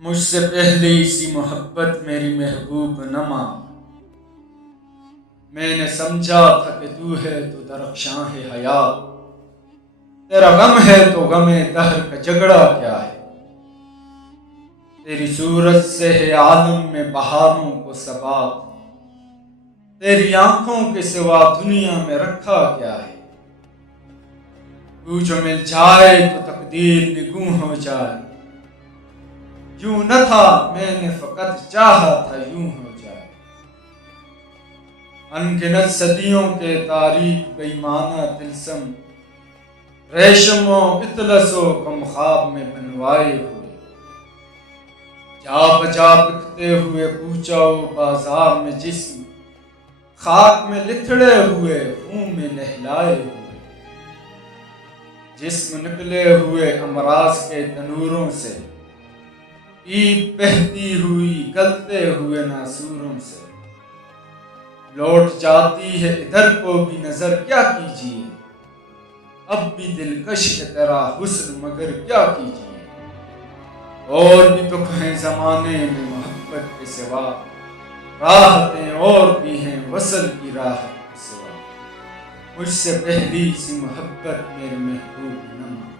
مجھ سے پہلی سی محبت میری محبوب نہ مان، میں نے سمجھا تھا کہ تو ہے تو درخشاں ہے حیات، تیرا غم ہے تو غم دہر کا جھگڑا کیا ہے، تیری صورت سے ہے عالم میں بہاروں کو ثبات، تیری آنکھوں کے سوا دنیا میں رکھا کیا ہے، تو جو مل جائے تو تقدیر نگوں ہو جائے، یوں نہ تھا میں نے فقط چاہا تھا یوں ہو جائے، انگنت صدیوں کے تاریک بےمانہ طلسم، ریشم و اطلس و کم خواب میں بنوائے ہوئے، جا بجا بکتے ہوئے کوچا و بازار میں جسم، خاک میں لتھڑے ہوئے خون میں نہلائے ہوئے، جسم نکلے ہوئے امراض کے تنوروں سے، پیپ بہتی ہوئی گلتے ہوئے ناسوروں سے، لوٹ جاتی ہے ادھر کو بھی نظر کیا کیجیے، اب بھی دلکش ہے تیرا حسن مگر کیا کیجیے، اور بھی تو کہیں زمانے میں محبت کے سوا، راحتیں اور بھی ہیں وصل کی راحت کے سوا، مجھ سے پہلی سی محبت میرے محبوب نہ مان۔